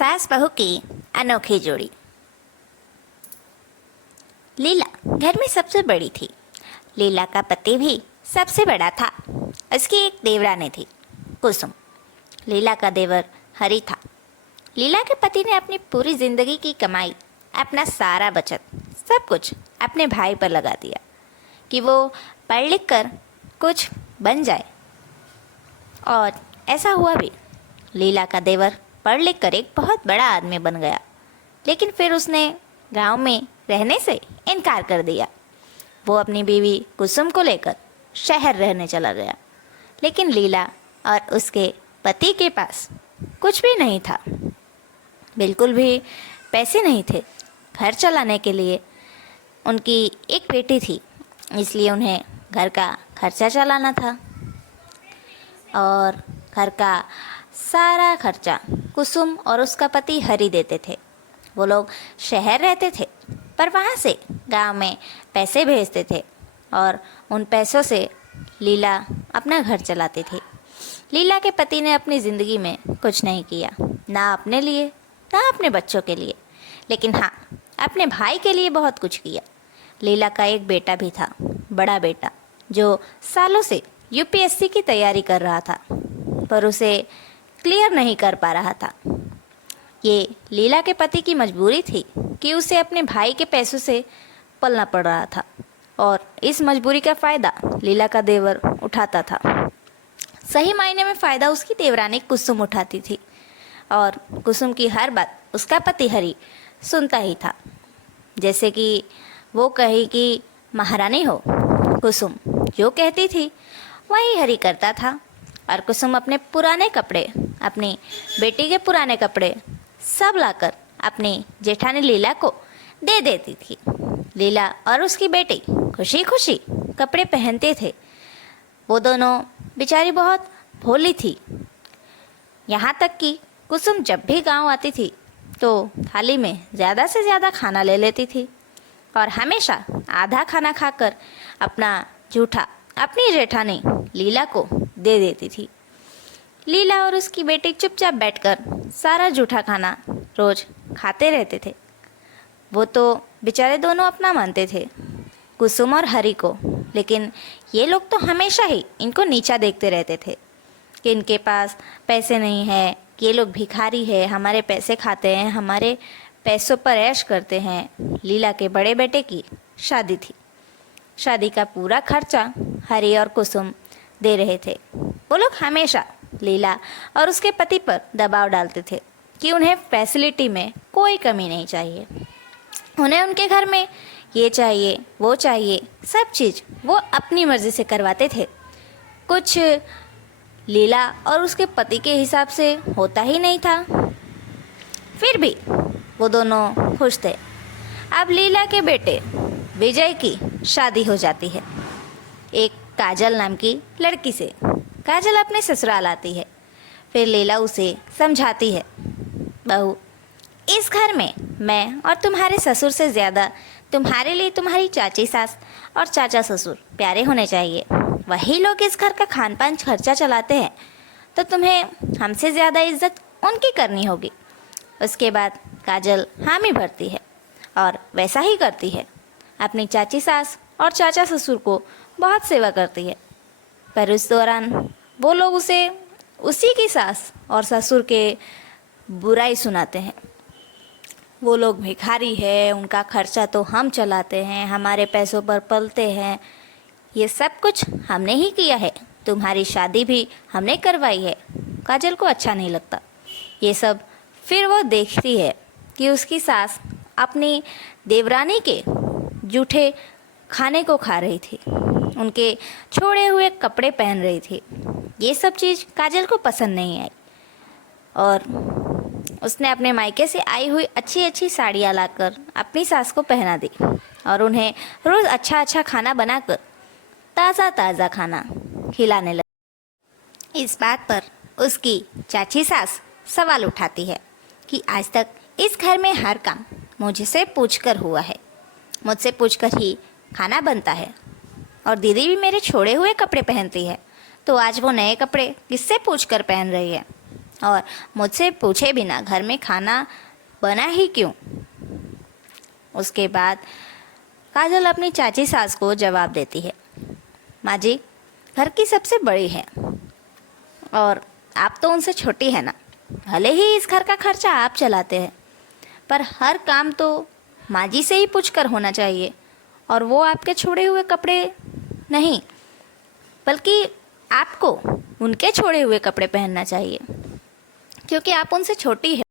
सास बहू की अनोखी जोड़ी। लीला घर में सबसे बड़ी थी। लीला का पति भी सबसे बड़ा था। उसकी एक देवरानी थी, कुसुम। लीला का देवर हरि था। लीला के पति ने अपनी पूरी जिंदगी की कमाई, अपना सारा बचत, सब कुछ अपने भाई पर लगा दिया कि वो पढ़ लिख कर कुछ बन जाए। और ऐसा हुआ भी। लीला का देवर पढ़ लिख कर एक बहुत बड़ा आदमी बन गया, लेकिन फिर उसने गांव में रहने से इनकार कर दिया। वो अपनी बीवी कुसुम को लेकर शहर रहने चला गया। लेकिन लीला और उसके पति के पास कुछ भी नहीं था, बिल्कुल भी पैसे नहीं थे घर चलाने के लिए। उनकी एक बेटी थी, इसलिए उन्हें घर का खर्चा चलाना था। और घर का सारा खर्चा कुसुम और उसका पति हरि देते थे। वो लोग शहर रहते थे, पर वहाँ से गांव में पैसे भेजते थे और उन पैसों से लीला अपना घर चलाती थी। लीला के पति ने अपनी ज़िंदगी में कुछ नहीं किया, ना अपने लिए ना अपने बच्चों के लिए, लेकिन हाँ, अपने भाई के लिए बहुत कुछ किया। लीला का एक बेटा भी था, बड़ा बेटा, जो सालों से यूपीएससी की तैयारी कर रहा था, पर उसे क्लियर नहीं कर पा रहा था। ये लीला के पति की मजबूरी थी कि उसे अपने भाई के पैसों से पलना पड़ रहा था, और इस मजबूरी का फ़ायदा लीला का देवर उठाता था। सही मायने में फ़ायदा उसकी देवरानी कुसुम उठाती थी, और कुसुम की हर बात उसका पति हरि सुनता ही था। जैसे कि वो कही कि महारानी हो, कुसुम जो कहती थी वही हरि करता था। और कुसुम अपने पुराने कपड़े, अपनी बेटी के पुराने कपड़े सब लाकर अपनी जेठानी लीला को दे देती थी। लीला और उसकी बेटी खुशी खुशी कपड़े पहनते थे। वो दोनों बेचारी बहुत भोली थी। यहाँ तक कि कुसुम जब भी गांव आती थी तो थाली में ज़्यादा से ज़्यादा खाना ले लेती थी, और हमेशा आधा खाना खाकर अपना जूठा अपनी जेठानी लीला को दे देती थी। लीला और उसकी बेटी चुपचाप बैठकर सारा जूठा खाना रोज खाते रहते थे। वो तो बेचारे दोनों अपना मानते थे, कुसुम और हरि को, लेकिन ये लोग तो हमेशा ही इनको नीचा देखते रहते थे कि इनके पास पैसे नहीं है, कि ये लोग भिखारी है, हमारे पैसे खाते हैं, हमारे पैसों पर ऐश करते हैं। लीला के बड़े बेटे की शादी थी। शादी का पूरा खर्चा हरि और कुसुम दे रहे थे। वो लोग हमेशा लीला और उसके पति पर दबाव डालते थे कि उन्हें फैसिलिटी में कोई कमी नहीं चाहिए। उन्हें उनके घर में ये चाहिए, वो चाहिए, सब चीज़ वो अपनी मर्ज़ी से करवाते थे। कुछ लीला और उसके पति के हिसाब से होता ही नहीं था। फिर भी वो दोनों खुश थे। अब लीला के बेटे विजय की शादी हो जाती है एक काजल नाम की लड़की से। काजल अपने ससुराल आती है। फिर लीला उसे समझाती है, बहू, इस घर में मैं और तुम्हारे ससुर से ज़्यादा तुम्हारे लिए तुम्हारी चाची सास और चाचा ससुर प्यारे होने चाहिए। वही लोग इस घर का खान पान खर्चा चलाते हैं, तो तुम्हें हमसे ज़्यादा इज्जत उनकी करनी होगी। उसके बाद काजल हामी भरती है और वैसा ही करती है। अपनी चाची सास और चाचा ससुर को बहुत सेवा करती है, पर उस दौरान वो लोग उसे उसी की सास और ससुर के बुराई सुनाते हैं। वो लोग भिखारी है, उनका खर्चा तो हम चलाते हैं, हमारे पैसों पर पलते हैं, ये सब कुछ हमने ही किया है, तुम्हारी शादी भी हमने करवाई है। काजल को अच्छा नहीं लगता ये सब। फिर वो देखती है कि उसकी सास अपनी देवरानी के जूठे खाने को खा रही थी, उनके छोड़े हुए कपड़े पहन रही थी। ये सब चीज़ काजल को पसंद नहीं आई, और उसने अपने मायके से आई हुई अच्छी अच्छी साड़ियाँ लाकर अपनी सास को पहना दी, और उन्हें रोज़ अच्छा अच्छा खाना बनाकर ताज़ा ताज़ा खाना खिलाने लगी। इस बात पर उसकी चाची सास सवाल उठाती है कि आज तक इस घर में हर काम मुझसे पूछकर हुआ है, मुझसे पूछकर ही खाना बनता है, और दीदी भी मेरे छोड़े हुए कपड़े पहनती है, तो आज वो नए कपड़े किससे पूछकर पहन रही है। और मुझसे पूछे बिना घर में खाना बना ही क्यों। उसके बाद काजल अपनी चाची सास को जवाब देती है, माँ जी घर की सबसे बड़ी है और आप तो उनसे छोटी है ना। भले ही इस घर का खर्चा आप चलाते हैं, पर हर काम तो माँ जी से ही पूछ कर होना चाहिए, और वो आपके छोड़े हुए कपड़े नहीं, बल्कि आपको उनके छोड़े हुए कपड़े पहनना चाहिए, क्योंकि आप उनसे छोटी है।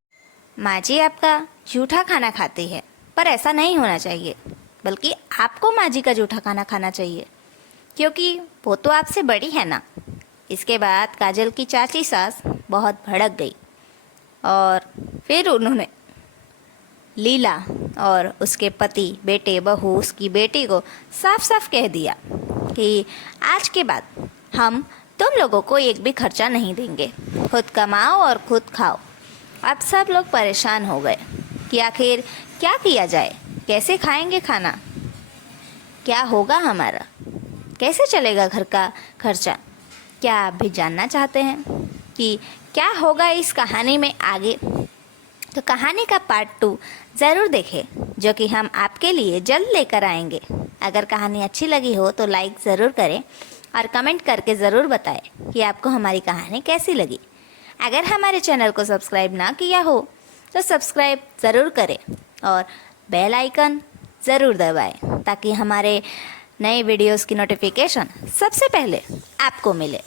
माँ जी आपका जूठा खाना खाती है, पर ऐसा नहीं होना चाहिए, बल्कि आपको माँ जी का जूठा खाना खाना चाहिए, क्योंकि वो तो आपसे बड़ी है ना। इसके बाद काजल की चाची सास बहुत भड़क गई और फिर उन्होंने लीला और उसके पति, बेटे, बहू, उसकी बेटी को साफ साफ कह दिया कि आज के बाद हम तुम लोगों को एक भी खर्चा नहीं देंगे, खुद कमाओ और खुद खाओ। अब सब लोग परेशान हो गए कि आखिर क्या किया जाए, कैसे खाएंगे खाना, क्या होगा हमारा, कैसे चलेगा घर का खर्चा। क्या आप भी जानना चाहते हैं कि क्या होगा इस कहानी में आगे? तो कहानी का पार्ट 2 ज़रूर देखें, जो कि हम आपके लिए जल्द लेकर आएंगे। अगर कहानी अच्छी लगी हो तो लाइक ज़रूर करें और कमेंट करके ज़रूर बताएं कि आपको हमारी कहानी कैसी लगी। अगर हमारे चैनल को सब्सक्राइब ना किया हो तो सब्सक्राइब ज़रूर करें और बेल आइकन ज़रूर दबाएं, ताकि हमारे नए वीडियोस की नोटिफिकेशन सबसे पहले आपको मिले।